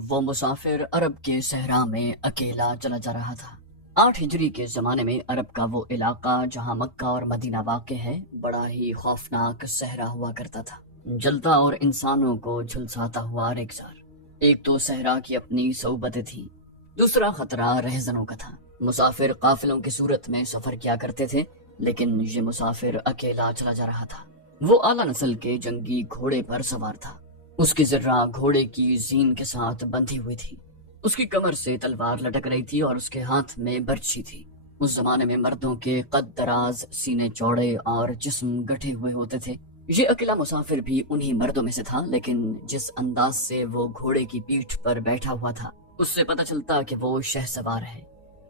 وہ مسافر عرب کے صحرا میں اکیلا چلا جا رہا تھا۔ 8 ہجری کے زمانے میں عرب کا وہ علاقہ جہاں مکہ اور مدینہ واقع ہے بڑا ہی خوفناک صحرا ہوا کرتا تھا، جلتا اور انسانوں کو جھلساتا ہوا ریگزار۔ ایک تو صحرا کی اپنی صعوبتیں تھیں، دوسرا خطرہ رہزنوں کا تھا۔ مسافر قافلوں کی صورت میں سفر کیا کرتے تھے، لیکن یہ مسافر اکیلا چلا جا رہا تھا۔ وہ اعلیٰ نسل کے جنگی گھوڑے پر سوار تھا۔ اس کی ذرہ گھوڑے کی زین کے ساتھ بندھی ہوئی تھی، اس کی کمر سے تلوار لٹک رہی تھی اور اس کے ہاتھ میں برچھی تھی۔ اس زمانے میں مردوں کے قد دراز، سینے چوڑے اور جسم گٹھے ہوئے ہوتے تھے۔ یہ اکیلا مسافر بھی انہی مردوں میں سے تھا، لیکن جس انداز سے وہ گھوڑے کی پیٹھ پر بیٹھا ہوا تھا اس سے پتہ چلتا کہ وہ شہسوار ہے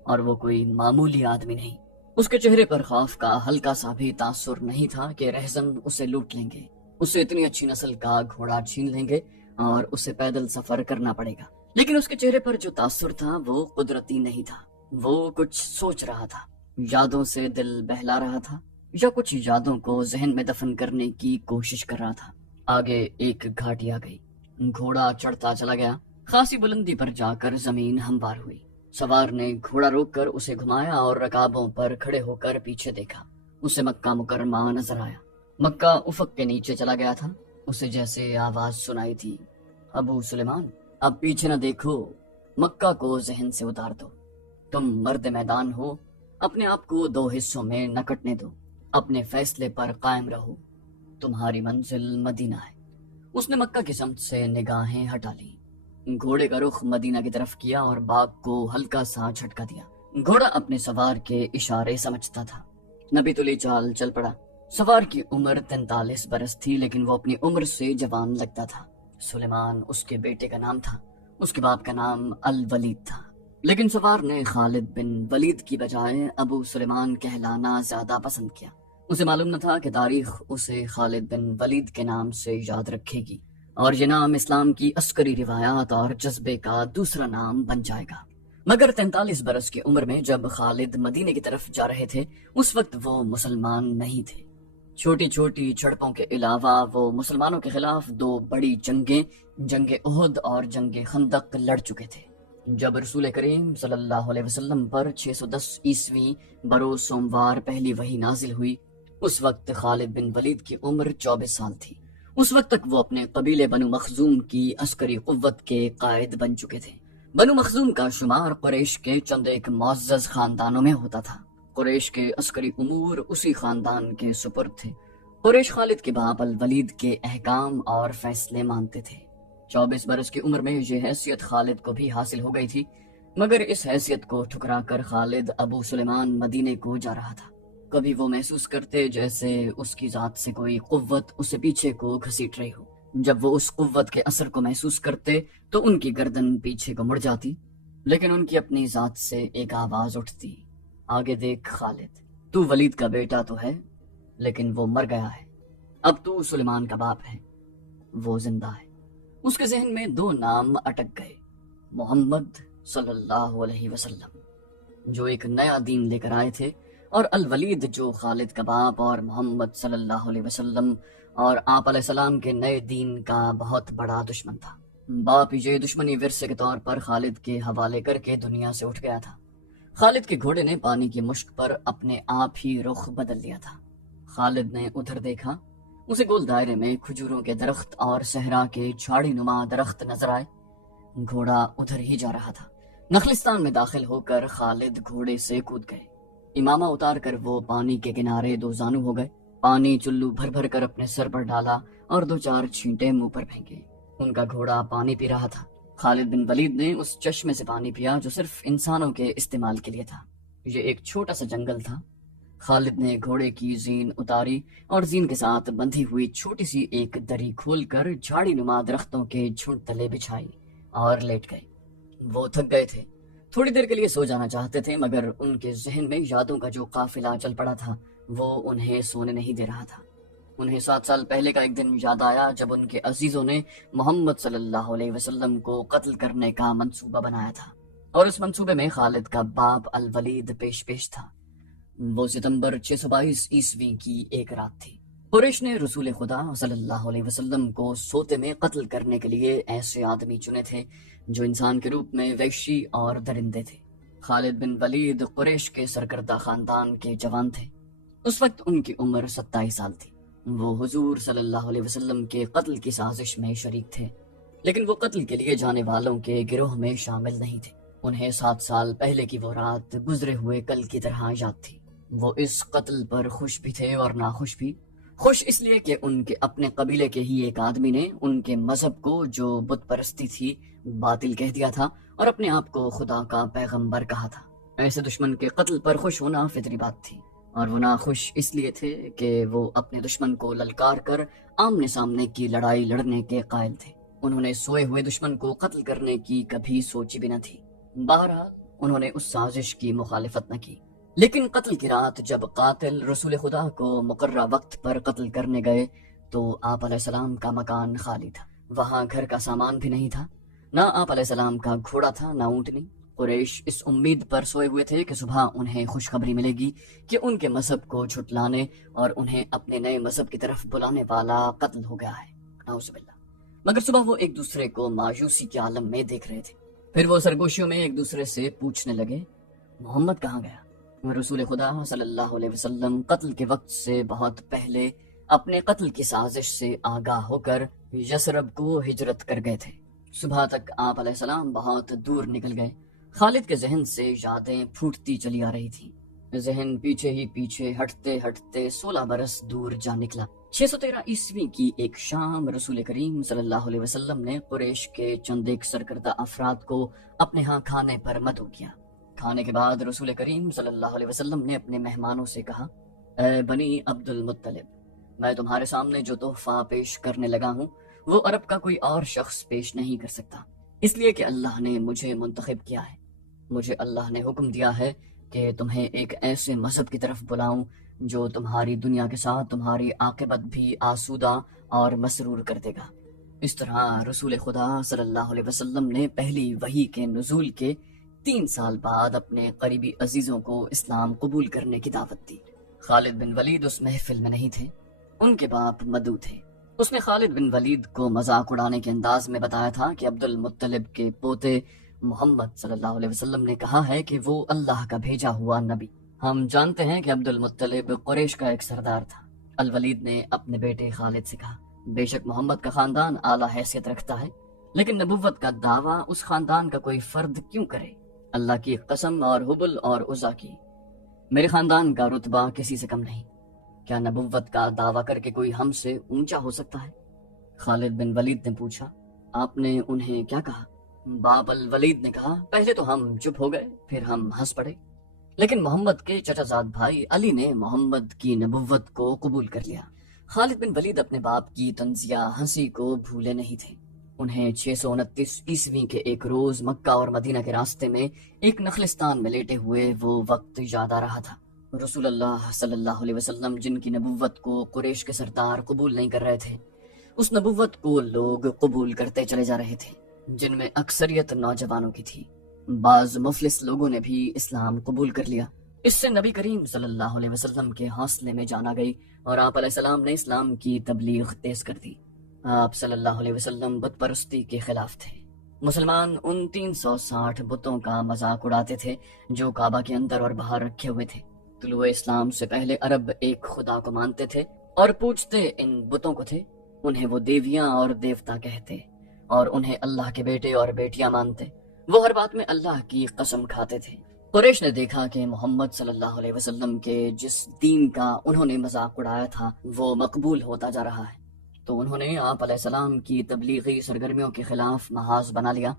اور وہ کوئی معمولی آدمی نہیں۔ اس کے چہرے پر خوف کا ہلکا سا بھی تاثر نہیں تھا کہ رہزن اسے لوٹ لیں گے، اسے اتنی اچھی نسل کا گھوڑا چھین لیں گے اور اسے پیدل سفر کرنا پڑے گا۔ لیکن اس کے چہرے پر جو تاثر تھا وہ قدرتی نہیں تھا۔ وہ کچھ سوچ رہا تھا، یادوں سے دل بہلا رہا تھا یا کچھ یادوں کو ذہن میں دفن کرنے کی کوشش کر رہا تھا۔ آگے ایک گھاٹی آ گئی، گھوڑا چڑھتا چلا گیا، خاصی بلندی پر جا کر زمین ہموار ہوئی۔ سوار نے گھوڑا روک کر اسے گھمایا اور رکابوں پر کھڑے ہو کر پیچھے دیکھا۔ اسے مکہ مکرمہ نظر آیا۔ مکہ افق کے نیچے چلا گیا تھا۔ اسے جیسے آواز سنائی تھی، ابو سلیمان اب پیچھے نہ دیکھو، مکہ کو ذہن سے اتار دو۔ تم مرد میدان ہو، اپنے آپ کو 2 حصوں میں نہ کٹنے دو، اپنے فیصلے پر قائم رہو، تمہاری منزل مدینہ ہے۔ اس نے مکہ کی سمت سے نگاہیں ہٹا لی، گھوڑے کا رخ مدینہ کی طرف کیا اور باغ کو ہلکا سا جھٹکا دیا۔ گھوڑا اپنے سوار کے اشارے سمجھتا تھا۔ نبی تلی چال چل پڑا۔ سوار کی عمر 43 برس تھی، لیکن وہ اپنی عمر سے جوان لگتا تھا۔ سلیمان اس کے بیٹے کا نام تھا، اس کے باپ کا نام الولید تھا، لیکن سوار نے خالد بن ولید کی بجائے ابو سلیمان کہلانا زیادہ پسند کیا۔ اسے معلوم نہ تھا کہ تاریخ اسے خالد بن ولید کے نام سے یاد رکھے گی اور یہ نام اسلام کی عسکری روایات اور جذبے کا دوسرا نام بن جائے گا۔ مگر 43 برس کی عمر میں جب خالد مدینے کی طرف جا رہے تھے، اس وقت وہ مسلمان نہیں تھے۔ چھوٹی چھوٹی جھڑپوں کے علاوہ وہ مسلمانوں کے خلاف 2 بڑی جنگیں، جنگ احد اور جنگ خندق لڑ چکے تھے۔ جب رسول کریم صلی اللہ علیہ وسلم پر 610 عیسوی بروز سوموار پہلی وحی نازل ہوئی، اس وقت خالد بن ولید کی عمر 24 سال تھی۔ اس وقت تک وہ اپنے قبیلے بنو مخزوم کی عسکری قوت کے قائد بن چکے تھے۔ بنو مخزوم کا شمار قریش کے چند ایک معزز خاندانوں میں ہوتا تھا۔ قریش کے عسکری امور اسی خاندان کے سپرد تھے۔ قریش خالد کے باپ الولید کے احکام اور فیصلے مانتے تھے۔ 24 برس کی عمر میں یہ حیثیت خالد کو بھی حاصل ہو گئی تھی، مگر اس حیثیت کو ٹھکرا کر خالد ابو سلیمان مدینے کو جا رہا تھا۔ کبھی وہ محسوس کرتے جیسے اس کی ذات سے کوئی قوت اسے پیچھے کو گھسیٹ رہی ہو۔ جب وہ اس قوت کے اثر کو محسوس کرتے تو ان کی گردن پیچھے کو مڑ جاتی، لیکن ان کی اپنی ذات سے ایک آواز اٹھتی، آگے دیکھ خالد، تو ولید کا بیٹا تو ہے لیکن وہ مر گیا ہے، اب تو سلیمان کا باپ ہے، وہ زندہ ہے۔ اس کے ذہن میں 2 نام اٹک گئے، محمد صلی اللہ علیہ وسلم جو ایک نیا دین لے کر آئے تھے، اور الولید جو خالد کا باپ اور محمد صلی اللہ علیہ وسلم اور آپ علیہ السلام کے نئے دین کا بہت بڑا دشمن تھا۔ باپ یہ دشمنی ورثے کے طور پر خالد کے حوالے کر کے دنیا سے اٹھ گیا تھا۔ خالد کے گھوڑے نے پانی کی مشک پر اپنے آپ ہی رخ بدل لیا تھا۔ خالد نے ادھر دیکھا، اسے گول دائرے میں کھجوروں کے درخت اور صحرا کے جھاڑی نما درخت نظر آئے۔ گھوڑا ادھر ہی جا رہا تھا۔ نخلستان میں داخل ہو کر خالد گھوڑے سے کود گئے۔ امامہ اتار کر وہ پانی کے کنارے 2 زانو ہو گئے۔ پانی چلو بھر بھر کر اپنے سر پر ڈالا اور 2-4 چھینٹے منہ پر پھینکے۔ ان کا گھوڑا پانی پی رہا تھا۔ خالد بن ولید نے اس چشمے سے پانی پیا جو صرف انسانوں کے استعمال کے لیے تھا۔ یہ ایک چھوٹا سا جنگل تھا۔ خالد نے گھوڑے کی زین اتاری اور زین کے ساتھ بندھی ہوئی چھوٹی سی ایک دری کھول کر جھاڑی نما درختوں کے جھنڈ تلے بچھائی اور لیٹ گئے۔ وہ تھک گئے تھے، تھوڑی دیر کے لیے سو جانا چاہتے تھے، مگر ان کے ذہن میں یادوں کا جو قافلہ چل پڑا تھا وہ انہیں سونے نہیں دے رہا تھا۔ انہیں 7 سال پہلے کا ایک دن یاد آیا جب ان کے عزیزوں نے محمد صلی اللہ علیہ وسلم کو قتل کرنے کا منصوبہ بنایا تھا، اور اس منصوبے میں خالد کا باپ الولید پیش تھا۔ وہ ستمبر 622 عیسوی کی ایک رات تھی۔ قریش نے رسول خدا صلی اللہ علیہ وسلم کو سوتے میں قتل کرنے کے لیے ایسے آدمی چنے تھے جو انسان کے روپ میں وحشی اور درندے تھے۔ خالد بن ولید قریش کے سرکردہ خاندان کے جوان تھے۔ اس وقت ان کی عمر 27 سال تھی۔ وہ حضور صلی اللہ علیہ وسلم کے قتل کی سازش میں شریک تھے، لیکن وہ قتل کے لیے جانے والوں کے گروہ میں شامل نہیں تھے۔ انہیں 7 سال پہلے کی وہ رات گزرے ہوئے کل کی طرح یاد تھی۔ وہ اس قتل پر خوش بھی تھے اور ناخوش بھی۔ خوش اس لیے کہ ان کے اپنے قبیلے کے ہی ایک آدمی نے ان کے مذہب کو، جو بت پرستی تھی، باطل کہہ دیا تھا اور اپنے آپ کو خدا کا پیغمبر کہا تھا۔ ایسے دشمن کے قتل پر خوش ہونا فطری بات تھی، اور وہ ناخوش اس لیے تھے کہ وہ اپنے دشمن کو للکار کر آمنے سامنے کی لڑائی لڑنے کے قائل تھے۔ انہوں نے سوئے ہوئے دشمن کو قتل کرنے کی کبھی سوچی بھی نہ تھی۔ بہرحال انہوں نے اس سازش کی مخالفت نہ کی، لیکن قتل کی رات جب قاتل رسول خدا کو مقررہ وقت پر قتل کرنے گئے تو آپ علیہ السلام کا مکان خالی تھا۔ وہاں گھر کا سامان بھی نہیں تھا، نہ آپ علیہ السلام کا گھوڑا تھا، نہ اونٹنی۔ قریش اس امید پر سوئے ہوئے تھے کہ صبح انہیں خوشخبری ملے گی کہ ان کے مذہب کو جھٹلانے اور انہیں اپنے نئے مذہب کی طرف بلانے والا قتل ہو گیا ہے، نعوذ باللہ۔ مگر صبح وہ ایک دوسرے کو مایوسی کے عالم میں دیکھ رہے تھے۔ پھر وہ سرگوشیوں میں ایک دوسرے سے پوچھنے لگے، محمد کہاں گیا؟ رسول خدا صلی اللہ علیہ وسلم قتل کے وقت سے بہت پہلے اپنے قتل کی سازش سے آگاہ ہو کر یثرب کو ہجرت کر گئے تھے۔ صبح تک آپ علیہ السلام بہت دور نکل گئے۔ خالد کے ذہن سے یادیں پھوٹتی چلی آ رہی تھیں۔ ذہن پیچھے ہی پیچھے ہٹتے ہٹتے 16 برس دور جا نکلا۔ 613 عیسوی کی ایک شام رسول کریم صلی اللہ علیہ وسلم نے قریش کے چند ایک سرکردہ افراد کو اپنے ہاں کھانے پر مدعو کیا۔ کھانے کے بعد رسول کریم صلی اللہ علیہ وسلم نے اپنے مہمانوں سے کہا، اے بنی عبد المطلب، میں تمہارے سامنے جو تحفہ پیش کرنے لگا ہوں وہ عرب کا کوئی اور شخص پیش نہیں کر سکتا، اس لیے کہ اللہ نے مجھے منتخب کیا ہے۔ مجھے اللہ نے حکم دیا ہے کہ تمہیں ایک ایسے مذہب کی طرف بلاؤں جو تمہاری دنیا کے ساتھ تمہاری عاقبت بھی آسودہ اور مسرور کر دے گا۔ اس طرح رسول خدا صلی اللہ علیہ وسلم نے پہلی وحی کے نزول کے 3 سال بعد اپنے قریبی عزیزوں کو اسلام قبول کرنے کی دعوت دی۔ خالد بن ولید اس محفل میں نہیں تھے، ان کے باپ مدعو تھے۔ اس نے خالد بن ولید کو مذاق اڑانے کے انداز میں بتایا تھا کہ عبد المطلب کے پوتے محمد صلی اللہ علیہ وسلم نے کہا ہے کہ وہ اللہ کا بھیجا ہوا نبی۔ ہم جانتے ہیں کہ عبد المطلب قریش کا ایک سردار تھا۔ الولید نے اپنے بیٹے خالد سے کہا، بے شک محمد کا خاندان اعلیٰ حیثیت رکھتا ہے، لیکن نبوت کا دعویٰ اس خاندان کا کوئی فرد کیوں کرے؟ اللہ کی قسم اور حبل اور عزا کی، میرے خاندان کا رتبہ کسی سے کم نہیں۔ کیا نبوت کا دعویٰ کر کے کوئی ہم سے اونچا ہو سکتا ہے؟ خالد بن ولید نے پوچھا، آپ نے انہیں کیا کہا؟ باپ الولید نے کہا، پہلے تو ہم چپ ہو گئے، پھر ہم ہنس پڑے، لیکن محمد کے چچا زاد بھائی علی نے محمد کی نبوت کو قبول کر لیا۔ خالد بن ولید اپنے باپ کی طنزیہ ہنسی کو بھولے نہیں تھے۔ انہیں 629 عیسوی کے ایک روز مکہ اور مدینہ کے راستے میں ایک نخلستان میں لیٹے ہوئے وہ وقت یاد آ رہا تھا۔ رسول اللہ صلی اللہ علیہ وسلم جن کی نبوت کو قریش کے سردار قبول نہیں کر رہے تھے، اس نبوت کو لوگ قبول کرتے چلے جا رہے تھے، جن میں اکثریت نوجوانوں کی تھی۔ بعض مفلس لوگوں نے بھی اسلام قبول کر لیا۔ اس سے نبی کریم صلی اللہ علیہ وسلم کے حوصلے میں جان آ گئی اور آپ علیہ السلام نے اسلام کی تبلیغ تیز کر دی۔ آپ صلی اللہ علیہ وسلم بت پرستی کے خلاف تھے۔ مسلمان ان 360 بتوں کا مذاق اڑاتے تھے جو کعبہ کے اندر اور باہر رکھے ہوئے تھے۔ طلوع اسلام سے پہلے عرب ایک خدا کو مانتے تھے اور پوجتے ان بتوں کو تھے۔ انہیں وہ دیویاں اور دیوتا کہتے اور انہیں اللہ کے بیٹے اور بیٹیاں مانتے۔ وہ ہر بات میں اللہ کی قسم کھاتے تھے۔ قریش نے دیکھا کہ محمد صلی اللہ علیہ وسلم کے جس دین کا انہوں نے مذاق اڑایا تھا وہ مقبول ہوتا جا رہا ہے، تو انہوں نے آپ علیہ السلام کی تبلیغی سرگرمیوں کے خلاف محاذ بنا لیا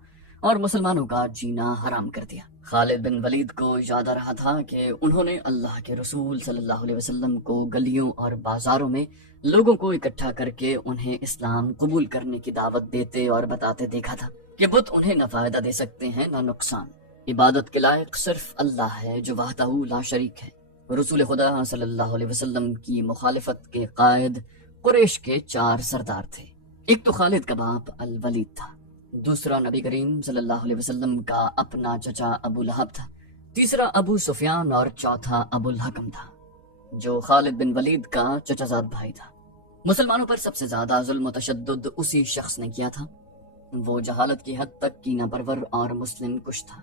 اور مسلمانوں کا جینا حرام کر دیا۔ خالد بن ولید کو یاد آ رہا تھا کہ انہوں نے اللہ کے رسول صلی اللہ علیہ وسلم کو گلیوں اور بازاروں میں لوگوں کو اکٹھا کر کے انہیں اسلام قبول کرنے کی دعوت دیتے اور بتاتے دیکھا تھا کہ بت انہیں نہ فائدہ دے سکتے ہیں نہ نقصان۔ عبادت کے لائق صرف اللہ ہے جو وحدہ لا شریک ہے۔ رسول خدا صلی اللہ علیہ وسلم کی مخالفت کے قائد قریش کے 4 سردار تھے۔ ایک تو خالد کا باپ الولید تھا، دوسرا نبی کریم صلی اللہ علیہ وسلم کا اپنا چچا ابو لہب تھا، تیسرا ابو سفیان اور چوتھا ابو الحکم تھا جو خالد بن ولید کا چچا زاد بھائی تھا۔ مسلمانوں پر سب سے زیادہ ظلم و تشدد اسی شخص نے کیا تھا۔ وہ جہالت کی حد تک کینہ پرور اور مسلم کش تھا،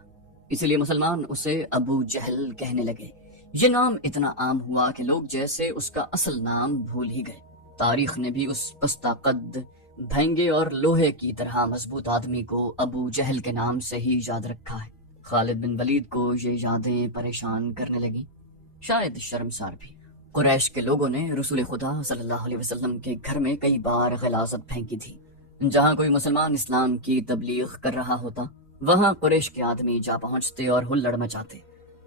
اسی لیے مسلمان اسے ابو جہل کہنے لگے۔ یہ نام اتنا عام ہوا کہ لوگ جیسے اس کا اصل نام بھول ہی گئے۔ تاریخ نے بھی اس پستہ قد، بھینگے اور لوہے کی طرح مضبوط آدمی کو ابو جہل کے نام سے ہی یاد رکھا ہے۔ خالد بن ولید کو یہ یادیں پریشان کرنے لگیں، شاید شرمسار بھی۔ قریش کے لوگوں نے رسول خدا صلی اللہ علیہ وسلم کے گھر میں کئی بار غلاظت پھینکی تھی۔ جہاں کوئی مسلمان اسلام کی تبلیغ کر رہا ہوتا، وہاں قریش کے آدمی جا پہنچتے اور ہلڑ مچاتے۔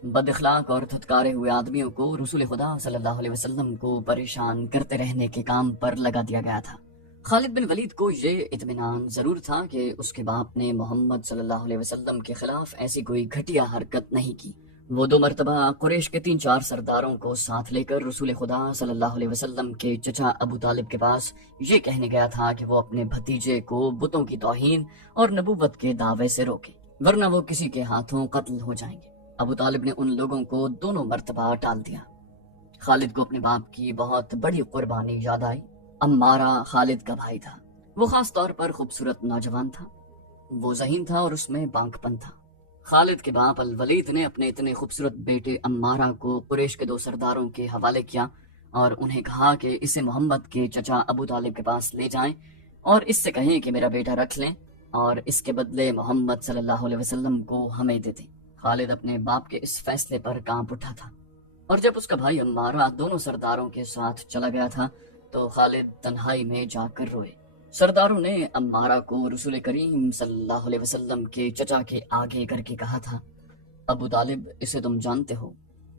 بد اخلاق اور دھتکارے ہوئے آدمیوں کو رسول خدا صلی اللہ علیہ وسلم کو پریشان کرتے رہنے کے کام پر لگا دیا گیا تھا۔ خالد بن ولید کو یہ اطمینان ضرور تھا کہ اس کے باپ نے محمد صلی اللہ علیہ وسلم کے خلاف ایسی کوئی گھٹیا حرکت نہیں کی۔ وہ 2 مرتبہ قریش کے 3-4 سرداروں کو ساتھ لے کر رسول خدا صلی اللہ علیہ وسلم کے چچا ابو طالب کے پاس یہ کہنے گیا تھا کہ وہ اپنے بھتیجے کو بتوں کی توہین اور نبوت کے دعوے سے روکے، ورنہ وہ کسی کے ہاتھوں قتل ہو جائیں گے۔ ابو طالب نے ان لوگوں کو دونوں مرتبہ ٹال دیا۔ خالد کو اپنے باپ کی بہت بڑی قربانی یاد آئی۔ عمارہ خالد کا بھائی تھا۔ وہ خاص طور پر خوبصورت نوجوان تھا۔ وہ ذہین تھا اور اس میں بانک پن تھا۔ خالد کے باپ الولید نے اپنے اتنے خوبصورت بیٹے عمارہ کو قریش کے 2 سرداروں کے حوالے کیا اور انہیں کہا کہ اسے محمد کے چچا ابو طالب کے پاس لے جائیں اور اس سے کہیں کہ میرا بیٹا رکھ لیں اور اس کے بدلے محمد صلی اللہ علیہ وسلم کو ہمیں دے دیں۔ خالد اپنے باپ کے اس فیصلے پر کانپ اٹھا تھا، اور جب اس کا بھائی عمارہ دونوں سرداروں کے ساتھ چلا گیا تھا تو خالد تنہائی میں جا کر روئے۔ سرداروں نے عمارہ کو رسول کریم صلی اللہ علیہ وسلم کے چچا کے آگے کر کے کہا تھا، ابو طالب اسے تم جانتے ہو،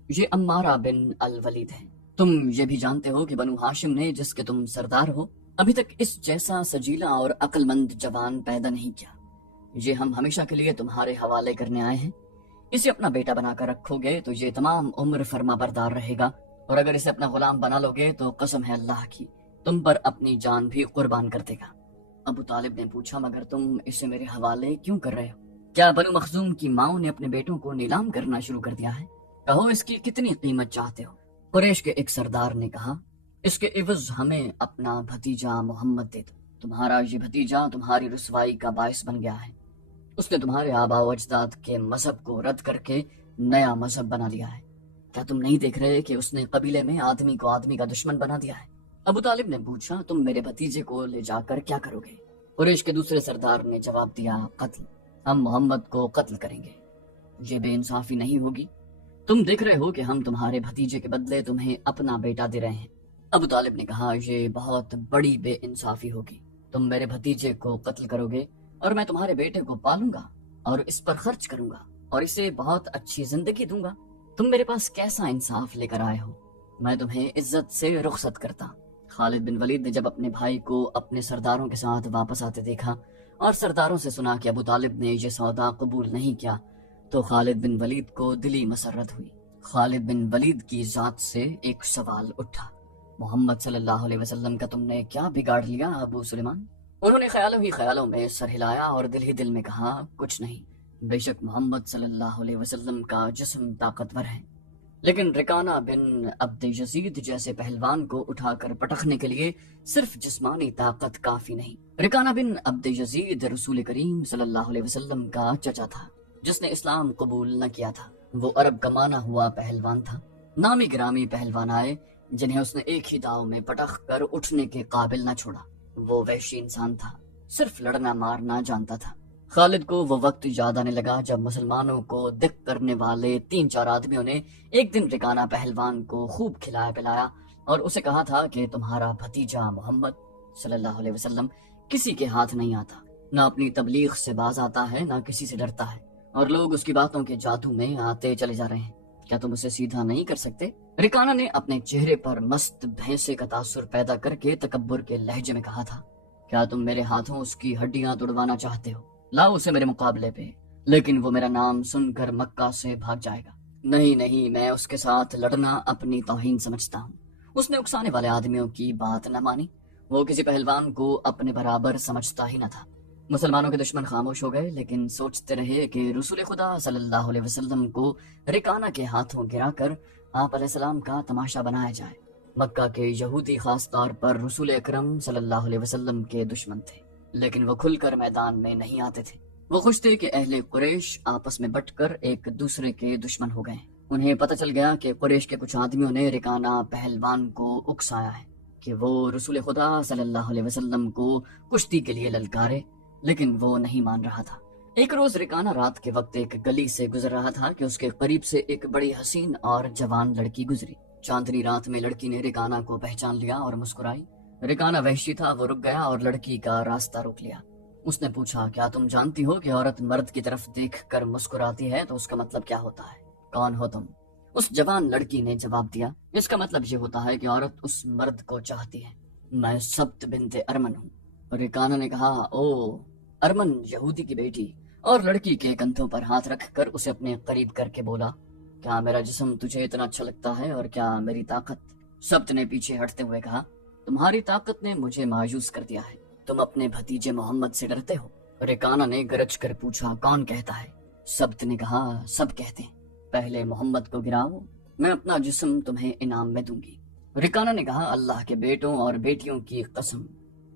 یہ عمارہ بن الولید ہے۔ تم یہ بھی جانتے ہو کہ بنو ہاشم نے جس کے تم سردار ہو ابھی تک اس جیسا سجیلا اور عقل مند جوان پیدا نہیں کیا۔ یہ ہم ہمیشہ کے لیے تمہارے حوالے کرنے آئے ہیں۔ اسے اپنا بیٹا بنا کر رکھو گے تو یہ تمام عمر فرما بردار رہے گا، اور اگر اسے اپنا غلام بنا لو گے تو قسم ہے اللہ کی تم پر اپنی جان بھی قربان کر دے گا۔ ابو طالب نے پوچھا، مگر تم اسے میرے حوالے کیوں کر رہے ہو؟ کیا بنو مخزوم کی ماؤں نے اپنے بیٹوں کو نیلام کرنا شروع کر دیا ہے؟ کہو اس کی کتنی قیمت چاہتے ہو؟ قریش کے ایک سردار نے کہا، اس کے عوض ہمیں اپنا بھتیجا محمد دے دو۔ تمہارا یہ بھتیجا تمہاری رسوائی کا باعث بن گیا ہے۔ اس نے تمہارے آباء و اجداد کے مذہب کو رد کر کے نیا مذہب بنا لیا ہے۔ کیا تم نہیں دیکھ رہے کہ اس نے قبیلے میں آدمی کو آدمی کا دشمن بنا دیا ہے؟ ابو طالب نے پوچھا، تم میرے بھتیجے کو لے جا کر کیا کرو گے؟ قریش کے دوسرے سردار نے جواب دیا، قتل۔ ہم محمد کو قتل کریں گے۔ یہ بے انصافی نہیں ہوگی؟ تم دیکھ رہے ہو کہ ہم تمہارے بھتیجے کے بدلے تمہیں اپنا بیٹا دے رہے ہیں۔ ابو طالب نے کہا، یہ بہت بڑی بے انصافی ہوگی۔ تم میرے بھتیجے کو قتل کرو گے اور میں تمہارے بیٹے کو پالوں گا اور اس پر خرچ کروں گا اور اسے بہت اچھی زندگی دوں گا۔ تم میرے پاس کیسا انصاف لے کر آئے ہو؟ میں تمہیں عزت سے رخصت کرتا۔ خالد بن ولید نے جب اپنے بھائی کو اپنے سرداروں کے ساتھ واپس آتے دیکھا اور سرداروں سے سنا کہ ابو طالب نے یہ سودا قبول نہیں کیا تو خالد بن ولید کو دلی مسرت ہوئی۔ خالد بن ولید کی ذات سے ایک سوال اٹھا، محمد صلی اللہ علیہ وسلم کا تم نے کیا بگاڑ لیا ابو سلیمان؟ انہوں نے خیالوں ہی خیالوں میں سر ہلایا اور دل ہی دل میں کہا، کچھ نہیں، بے شک محمد صلی اللہ علیہ وسلم کا جسم طاقتور ہے، لیکن رکانہ بن عبد یزید جیسے پہلوان کو اٹھا کر پٹکنے کے لیے صرف جسمانی طاقت کافی نہیں۔ رکانہ بن عبد یزید رسول کریم صلی اللہ علیہ وسلم کا چچا تھا جس نے اسلام قبول نہ کیا تھا۔ وہ عرب کا مانا ہوا پہلوان تھا۔ نامی گرامی پہلوان آئے جنہیں اس نے ایک ہی داؤ میں پٹخ کر اٹھنے کے قابل نہ چھوڑا۔ وہ وحشی انسان تھا، صرف لڑنا مارنا جانتا تھا۔ خالد کو وہ وقت یاد آنے لگا جب مسلمانوں کو دق کرنے والے 3-4 آدمیوں نے ایک دن رکانہ پہلوان کو خوب کھلایا پلایا اور اسے کہا تھا کہ تمہارا بھتیجا محمد صلی اللہ علیہ وسلم کسی کے ہاتھ نہیں آتا، نہ اپنی تبلیغ سے باز آتا ہے، نہ کسی سے ڈرتا ہے، اور لوگ اس کی باتوں کے جادو میں آتے چلے جا رہے ہیں۔ کیا تم اسے سیدھا نہیں کر سکتے؟ رکانہ نے اپنے چہرے پر مست بھینسے کا تاثر پیدا کر کے تکبر کے لہجے میں کہا تھا، کیا تم میرے ہاتھوں اس کی ہڈیاں توڑوانا چاہتے ہو؟ لاؤ اسے میرے مقابلے پہ، لیکن وہ میرا نام سن کر مکہ سے بھاگ جائے گا۔ نہیں، میں اس کے ساتھ لڑنا اپنی توہین سمجھتا ہوں۔ اس نے اکسانے والے آدمیوں کی بات نہ مانی۔ وہ کسی پہلوان کو اپنے برابر سمجھتا ہی نہ تھا۔ مسلمانوں کے دشمن خاموش ہو گئے، لیکن سوچتے رہے کہ رسول خدا صلی اللہ علیہ وسلم کو رکانہ کے ہاتھوں گرا کر آپ علیہ السلام کا تماشا بنایا جائے۔ مکہ کے یہودی خاص طور پر رسول اکرم صلی اللہ علیہ وسلم کے دشمن تھے، لیکن وہ کھل کر میدان میں نہیں آتے تھے۔ وہ خوش تھے کہ اہل قریش آپس میں بٹ کر ایک دوسرے کے دشمن ہو گئے۔ انہیں پتہ چل گیا کہ قریش کے کچھ آدمیوں نے رکانہ پہلوان کو اکسایا ہے کہ وہ رسول خدا صلی اللہ علیہ وسلم کو کشتی کے لیے للکارے، لیکن وہ نہیں مان رہا تھا۔ ایک روز رکانہ رات کے وقت ایک گلی سے گزر رہا تھا کہ اس کے قریب سے ایک بڑی حسین اور جوان لڑکی گزری۔ چاندنی رات میں لڑکی نے رکانہ کو پہچان لیا اور مسکرائی۔ رکانہ وحشی تھا، وہ رک گیا اور لڑکی کا راستہ روک لیا۔ اس نے پوچھا، کیا تم جانتی ہو کہ عورت مرد کی طرف دیکھ کر مسکراتی ہے تو اس کا مطلب کیا ہوتا ہے؟ کون ہو تم؟ اس جوان لڑکی نے جواب دیا، اس کا مطلب یہ ہوتا ہے کہ عورت اس مرد کو چاہتی ہے۔ میں سبت بنت ارمن ہوں۔ رکانہ نے کہا، او ارمن یہودی کی بیٹی، اور لڑکی کے کندھوں پر ہاتھ رکھ کر اسے اپنے قریب کر کے بولا، کیا میرا جسم تجھے اتنا اچھا لگتا ہے اور کیا میری طاقت؟ سبت نے پیچھے ہٹتے ہوئے کہا، تمہاری طاقت نے مجھے مایوس کر دیا ہے، تم اپنے بھتیجے محمد سے ڈرتے ہو؟ رکانہ نے گرج کر پوچھا، کون کہتا ہے؟ سبت نے کہا، سب کہتے ہیں، پہلے محمد کو گراؤ، میں اپنا جسم تمہیں انعام میں دوں گی۔ رکانہ نے کہا، اللہ کے بیٹوں اور بیٹیوں کی قسم،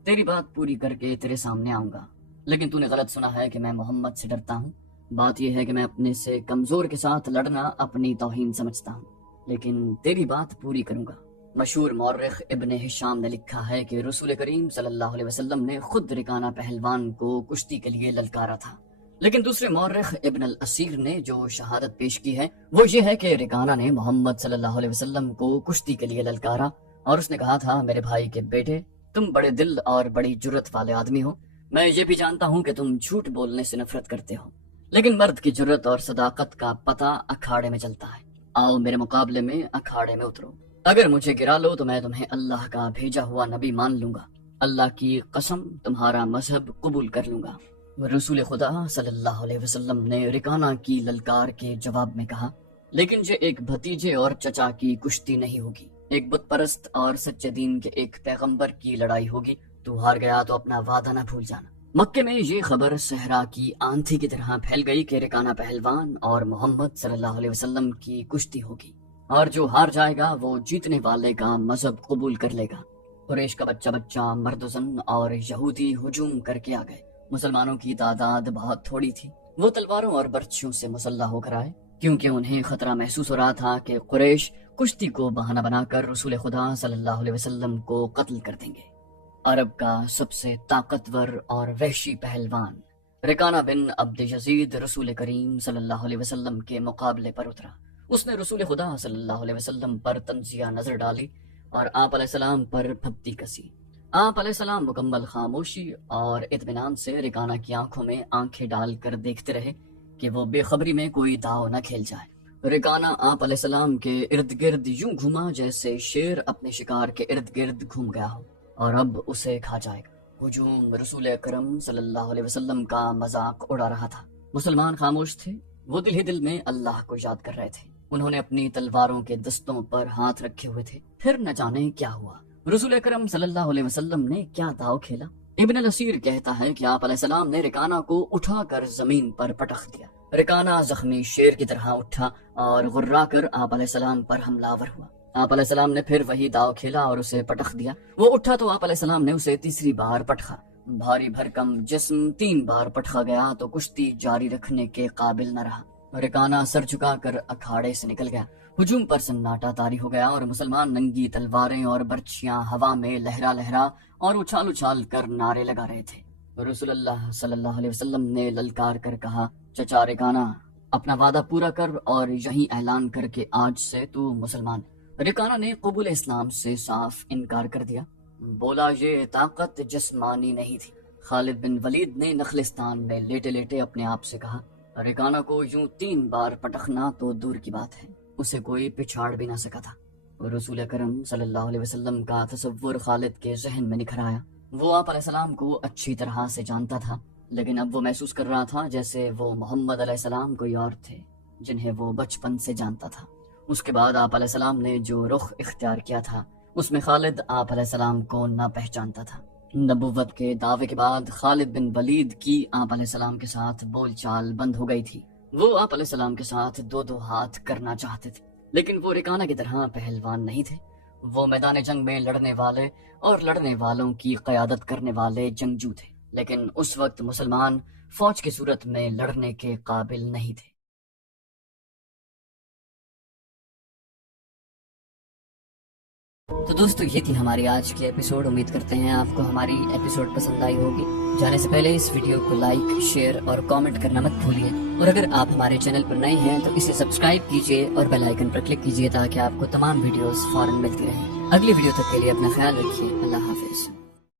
تیری بات پوری کر کے تیرے سامنے آؤں گا، لیکن تو نے غلط سنا ہے کہ میں محمد سے ڈرتا ہوں۔ بات یہ ہے کہ میں اپنے سے کمزور کے ساتھ لڑنا اپنی توہین سمجھتا ہوں، لیکن تیری بات پوری کروں گا۔ مشہور مورخ ابن ہشام نے لکھا ہے کہ رسول کریم صلی اللہ علیہ وسلم نے خود رکانہ پہلوان کو کشتی کے لیے للکارا تھا، لیکن دوسرے مورخ ابن الاسیر نے جو شہادت پیش کی ہے وہ یہ ہے کہ رکانہ نے محمد صلی اللہ علیہ وسلم کو کشتی کے لیے للکارا اور اس نے کہا تھا، میرے بھائی کے بیٹے، تم بڑے دل اور بڑی جرت والے آدمی ہو، میں یہ بھی جانتا ہوں کہ تم جھوٹ بولنے سے نفرت کرتے ہو، لیکن مرد کی جرت اور صداقت کا پتہ اکھاڑے میں چلتا ہے۔ آؤ میرے مقابلے میں اکھاڑے میں اترو، اگر مجھے گرا لو تو میں تمہیں اللہ کا بھیجا ہوا نبی مان لوں گا، اللہ کی قسم تمہارا مذہب قبول کر لوں گا۔ رسول خدا صلی اللہ علیہ وسلم نے رکانہ کی للکار کے جواب میں کہا، لیکن یہ ایک بھتیجے اور چچا کی کشتی نہیں ہوگی، ایک بت پرست اور سچے دین کے ایک پیغمبر کی لڑائی ہوگی، تو ہار گیا تو اپنا وعدہ نہ بھول جانا۔ مکے میں یہ خبر صحرا کی آندھی کی طرح پھیل گئی کہ رکانہ پہلوان اور محمد صلی اللہ علیہ وسلم کی کشتی ہوگی، اور جو ہار جائے گا وہ جیتنے والے کا مذہب قبول کر لے گا۔ قریش کا بچہ بچہ، مرد و زن اور یہودی ہجوم کر کے آ گئے۔ مسلمانوں کی تعداد بہت تھوڑی تھی، وہ تلواروں اور برچھیوں سے مسلح ہو کر آئے، کیونکہ انہیں خطرہ محسوس ہو رہا تھا کہ قریش کشتی کو بہانہ بنا کر رسول خدا صلی اللہ علیہ وسلم کو قتل کر دیں گے۔ عرب کا سب سے طاقتور اور وحشی پہلوان رکانہ بن عبد یزید رسول کریم صلی اللہ علیہ وسلم کے مقابلے پر اترا۔ اس نے رسول خدا صلی اللہ علیہ وسلم پر تنزیہ نظر ڈالی اور آپ علیہ السلام پر پھبتی کسی۔ آپ علیہ السلام مکمل خاموشی اور اطمینان سے رکانہ کی آنکھوں میں آنکھیں ڈال کر دیکھتے رہے کہ وہ بے خبری میں کوئی داؤ نہ کھیل جائے۔ رکانہ آپ علیہ السلام کے ارد گرد یوں گھوما جیسے شیر اپنے شکار کے ارد گرد گھوم گیا ہو اور اب اسے کھا جائے گا۔ ہجوم رسول اکرم صلی اللہ علیہ وسلم کا مذاق اڑا رہا تھا۔ مسلمان خاموش تھے، وہ دل ہی دل میں اللہ کو یاد کر رہے تھے۔ انہوں نے اپنی تلواروں کے دستوں پر ہاتھ رکھے ہوئے تھے۔ پھر نہ جانے کیا ہوا، رسول اکرم صلی اللہ علیہ وسلم نے کیا داؤ کھیلا۔ ابن الاسیر کہتا ہے کہ آپ علیہ السلام نے رکانہ کو اٹھا کر زمین پر پٹخ دیا۔ رکانہ زخمی شیر کی طرح اٹھا اور غرا کر آپ علیہ السلام پر حملہ آور ہوا۔ آپ علیہ السلام نے پھر وہی داؤ کھیلا اور اسے پٹخ دیا۔ وہ اٹھا تو آپ علیہ السلام نے اسے تیسری بار پٹخا۔ بھاری بھرکم جسم 3 بار پٹخا گیا تو کشتی جاری رکھنے کے قابل نہ رہا۔ رکانہ سر جھکا کر اکھاڑے سے نکل گیا۔ ہجوم پر سناٹا طاری ہو گیا اور مسلمان ننگی تلواریں اور برچھیاں ہوا میں لہرا لہرا اور اچھال اچھال کر نعرے لگا رہے تھے۔ رسول اللہ صلی اللہ علیہ وسلم نے للکار کر کہا، چچا رکانہ، اپنا وعدہ پورا کر اور یہی اعلان کر کے آج سے تو مسلمان۔ رکانہ نے قبول اسلام سے صاف انکار کر دیا، بولا یہ طاقت جسمانی نہیں تھی۔ خالد بن ولید نے نخلستان میں لیٹے لیٹے اپنے آپ سے کہا، رکانہ کو یوں 3 بار پٹخنا تو دور کی بات ہے، اسے کوئی پچھاڑ بھی نہ سکا تھا۔ رسول اکرم صلی اللہ علیہ وسلم کا تصور خالد کے ذہن میں نکھر آیا۔ وہ آپ علیہ السلام کو اچھی طرح سے جانتا تھا، لیکن اب وہ محسوس کر رہا تھا جیسے وہ محمد علیہ السلام کوئی اور تھے جنہیں وہ بچپن سے جانتا تھا۔ اس کے بعد آپ علیہ السلام نے جو رخ اختیار کیا تھا اس میں خالد آپ علیہ السلام کو نہ پہچانتا تھا۔ نبوت کے دعوے کے بعد خالد بن ولید کی آپ علیہ السلام کے ساتھ بول چال بند ہو گئی تھی۔ وہ آپ علیہ السلام کے ساتھ 2 ہاتھ کرنا چاہتے تھے، لیکن وہ رکانہ کی طرح پہلوان نہیں تھے۔ وہ میدان جنگ میں لڑنے والے اور لڑنے والوں کی قیادت کرنے والے جنگجو تھے، لیکن اس وقت مسلمان فوج کی صورت میں لڑنے کے قابل نہیں تھے۔ تو دوستو یہ تھی ہماری آج کی ایپیسوڈ۔ امید کرتے ہیں آپ کو ہماری ایپیسوڈ پسند آئی ہوگی۔ جانے سے پہلے اس ویڈیو کو لائک، شیئر اور کامنٹ کرنا مت بھولیے، اور اگر آپ ہمارے چینل پر نئے ہیں تو اسے سبسکرائب کیجئے اور بیل آئیکن پر کلک کیجئے تاکہ آپ کو تمام ویڈیوز فوراً ملتی رہیں۔ اگلی ویڈیو تک کے لیے اپنا خیال رکھیے۔ اللہ حافظ۔